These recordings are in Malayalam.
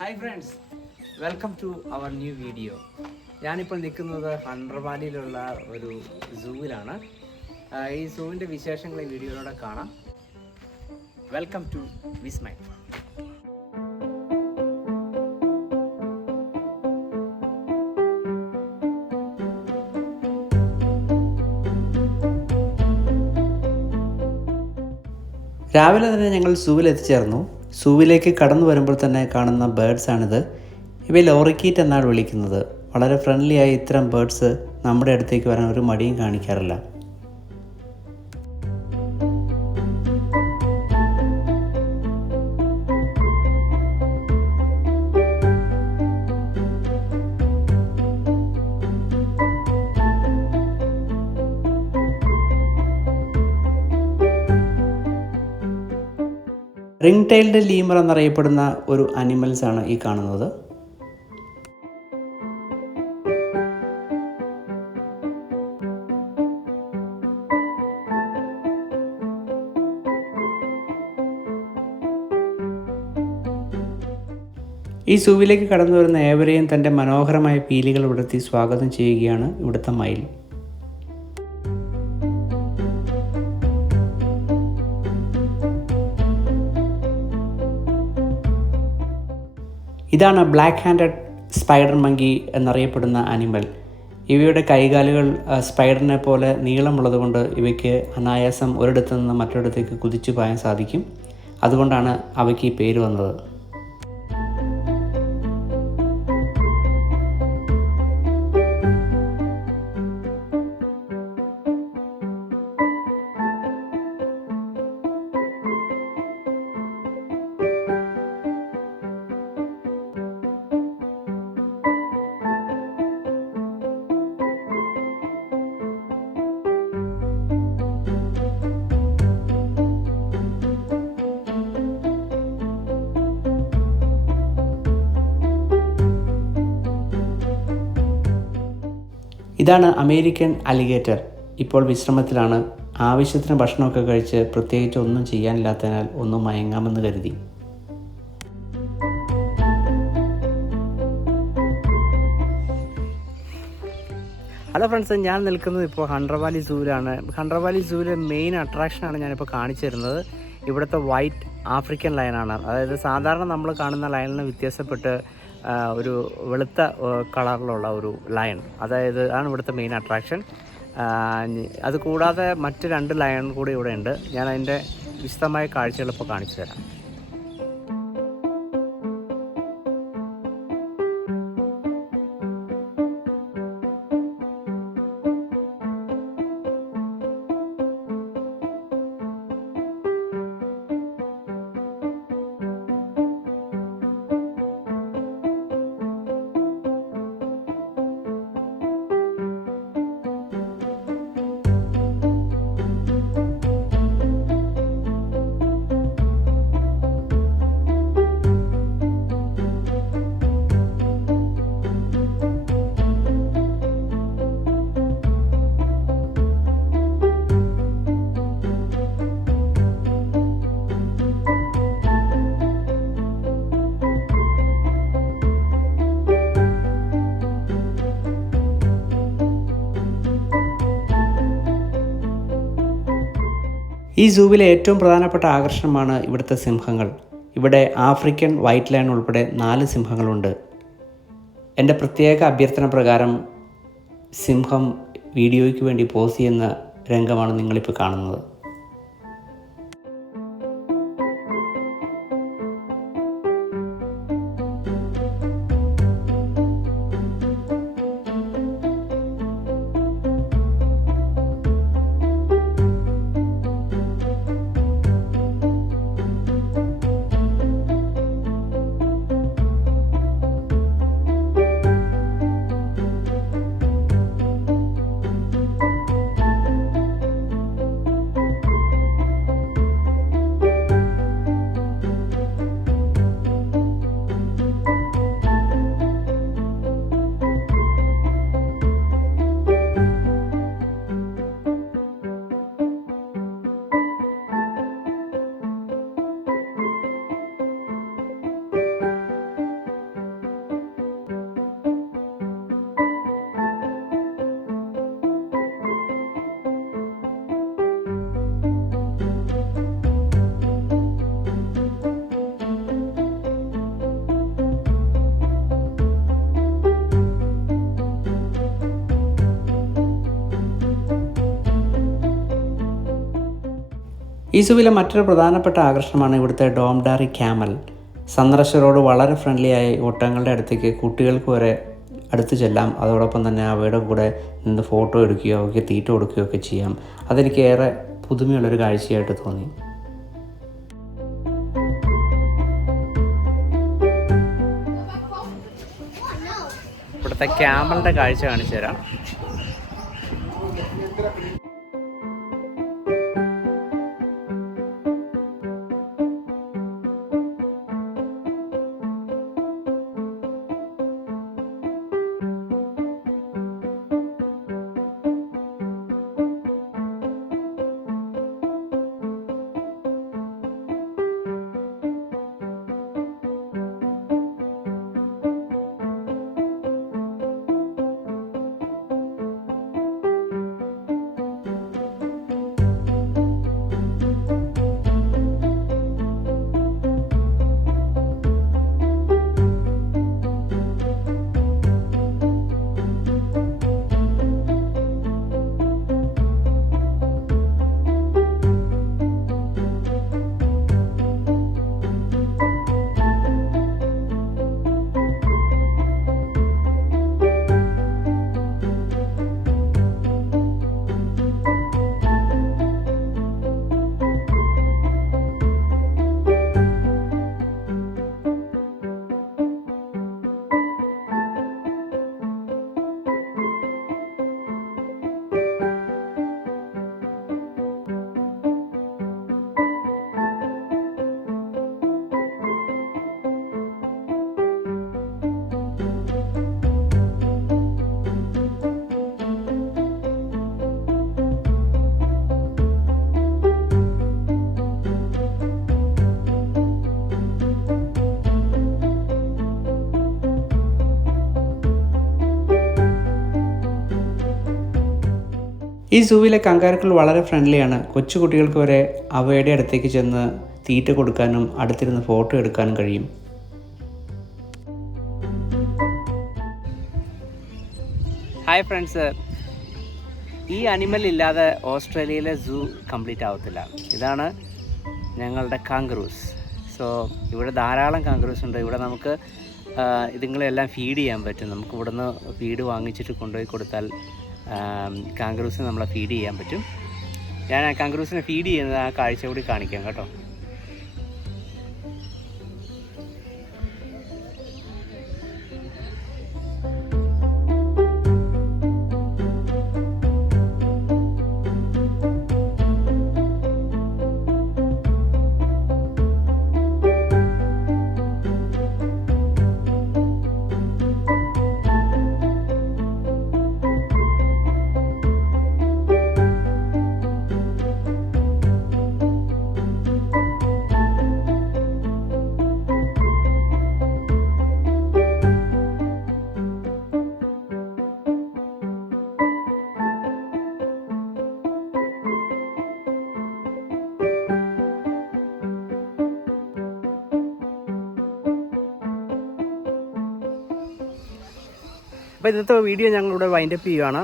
Hi friends, welcome to our new video. ഞാനിപ്പോൾ നിൽക്കുന്നത് ഹണ്ടർവാലിയിലുള്ള ഒരു സൂവിലാണ്. ഈ സൂവിൻ്റെ വിശേഷങ്ങൾ ഈ വീഡിയോയിലൂടെ കാണാം. Welcome to Vismai. രാവിലെ തന്നെ ഞങ്ങൾ സൂവിൽ എത്തിച്ചേർന്നു. സൂവിലേക്ക് കടന്നു വരുമ്പോൾ തന്നെ കാണുന്ന ബേഡ്സാണിത്. ഇവയെ ലോറിക്കീറ്റ് എന്നാണ് വിളിക്കുന്നത്. വളരെ ഫ്രണ്ട്ലി ആയി ഇത്തരം ബേഡ്സ് നമ്മുടെ അടുത്തേക്ക് വരാൻ ഒരു മടിയും കാണിക്കാറില്ല. റിംഗ് ടൈൽഡ് ലീമർ എന്നറിയപ്പെടുന്ന ഒരു അനിമൽസാണ് ഈ കാണുന്നത്. ഈ സൂവിലേക്ക് കടന്നു വരുന്ന ഏവരെയും തൻ്റെ മനോഹരമായ പീലികൾ വിടർത്തി സ്വാഗതം ചെയ്യുകയാണ് ഇവിടുത്തെ മയിൽ. ഇതാണ് ബ്ലാക്ക് ഹാൻഡഡ് സ്പൈഡർ മങ്കി എന്നറിയപ്പെടുന്ന അനിമൽ. ഇവയുടെ കൈകാലുകൾ സ്പൈഡറിനെ പോലെ നീളമുള്ളതുകൊണ്ട് ഇവയ്ക്ക് അനായാസം ഒരിടത്തു നിന്ന് മറ്റൊരിടത്തേക്ക് കുതിച്ചു പായാൻ സാധിക്കും. അതുകൊണ്ടാണ് അവയ്ക്ക് ഈ പേര് വന്നത്. ഇതാണ് അമേരിക്കൻ അലിഗേറ്റർ. ഇപ്പോൾ വിശ്രമത്തിലാണ്. ആവശ്യത്തിന് ഭക്ഷണമൊക്കെ കഴിച്ച് പ്രത്യേകിച്ച് ഒന്നും ചെയ്യാനില്ലാത്തതിനാൽ ഒന്ന് മയങ്ങാമെന്ന് കരുതി. ഹലോ ഫ്രണ്ട്സ്, ഞാൻ നിൽക്കുന്നത് ഇപ്പോൾ ഹണ്ടർവാലി സൂവിലാണ്. ഹണ്ടർവാലി സൂവിലെ മെയിൻ അട്രാക്ഷനാണ് ഞാനിപ്പോൾ കാണിച്ചു തരുന്നത്. ഇവിടുത്തെ വൈറ്റ് ആഫ്രിക്കൻ ലയനാണ്. അതായത് സാധാരണ നമ്മൾ കാണുന്ന ലയനിൽ നിന്ന് വ്യത്യാസപ്പെട്ട് ഒരു വെളുത്ത കളറിലുള്ള ഒരു ലയൺ, അതായത് ആണ് ഇവിടുത്തെ മെയിൻ അട്രാക്ഷൻ. അതുകൂടാതെ മറ്റ് 2 ലയൺ കൂടി ഇവിടെ ഉണ്ട്. ഞാൻ അതിൻ്റെ വിശദമായ കാഴ്ചകൾ ഇപ്പോൾ കാണിച്ചു തരാം. ഈ സൂവിലെ ഏറ്റവും പ്രധാനപ്പെട്ട ആകർഷണമാണ് ഇവിടുത്തെ സിംഹങ്ങൾ. ഇവിടെ ആഫ്രിക്കൻ വൈറ്റ് ലയൺ ഉൾപ്പെടെ 4 സിംഹങ്ങളുണ്ട്. എൻ്റെ പ്രത്യേക അഭ്യർത്ഥന പ്രകാരം സിംഹം വീഡിയോയ്ക്ക് വേണ്ടി പോസ് ചെയ്യുന്ന രംഗമാണ് നിങ്ങളിപ്പോൾ കാണുന്നത്. ഈ സൂവിലെ മറ്റൊരു പ്രധാനപ്പെട്ട ആകർഷണമാണ് ഇവിടുത്തെ ഡോംഡാറി ക്യാമൽ. സന്ദർശകരോട് വളരെ ഫ്രണ്ട്ലി ആയി ഒട്ടകങ്ങളുടെ അടുത്തേക്ക് കുട്ടികൾക്ക് വരെ അടുത്ത് ചെല്ലാം. അതോടൊപ്പം തന്നെ അവയുടെ കൂടെ നിന്ന് ഫോട്ടോ എടുക്കുകയോ അവയ്ക്ക് തീറ്റ കൊടുക്കുകയോ ഒക്കെ ചെയ്യാം. അതെനിക്ക് ഏറെ പുതുമയുള്ളൊരു കാഴ്ചയായിട്ട് തോന്നി. ഇവിടുത്തെ ക്യാമലിൻ്റെ കാഴ്ച കാണിച്ചു തരാം. ഈ സൂവിലെ കങ്കാരുക്കൾ വളരെ ഫ്രണ്ട്ലിയാണ്. കൊച്ചുകുട്ടികൾക്ക് വരെ അവയുടെ അടുത്തേക്ക് ചെന്ന് തീറ്റ കൊടുക്കാനും അടുത്തിരുന്ന് ഫോട്ടോ എടുക്കാനും കഴിയും. ഹായ് ഫ്രണ്ട്സ്, ഈ അനിമൽ ഇല്ലാതെ ഓസ്ട്രേലിയയിലെ സൂ കംപ്ലീറ്റ് ആവത്തില്ല. ഇതാണ് ഞങ്ങളുടെ കാങ്കറൂസ്. സോ ഇവിടെ ധാരാളം കാങ്കറൂസ് ഉണ്ട്. ഇവിടെ നമുക്ക് ഇതുങ്ങളെല്ലാം ഫീഡ് ചെയ്യാൻ പറ്റും. നമുക്ക് ഇവിടുന്ന് ഫീഡ് വാങ്ങിച്ചിട്ട് കൊണ്ടുപോയി കൊടുത്താൽ കാങ്കറൂസിന് നമ്മളെ ഫീഡ് ചെയ്യാൻ പറ്റും. ഞാൻ ആ കാങ്കറൂസിനെ ഫീഡ് ചെയ്യുന്നത് ആ കാഴ്ച കൂടി കാണിക്കാം കേട്ടോ. അപ്പോൾ ഇന്നത്തെ വീഡിയോ ഞങ്ങളിവിടെ വൈൻഡപ്പ് ചെയ്യുകയാണ്.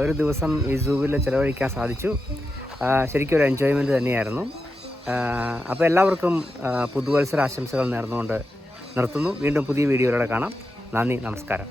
ഒരു ദിവസം ഈ സൂവിൽ ചിലവഴിക്കാൻ സാധിച്ചു. ശരിക്കും ഒരു എൻജോയ്മെൻറ്റ് തന്നെയായിരുന്നു. അപ്പോൾ എല്ലാവർക്കും പുതുവത്സര ആശംസകൾ നേർന്നുകൊണ്ട് നിർത്തുന്നു. വീണ്ടും പുതിയ വീഡിയോയിലൂടെ കാണാം. നന്ദി, നമസ്കാരം.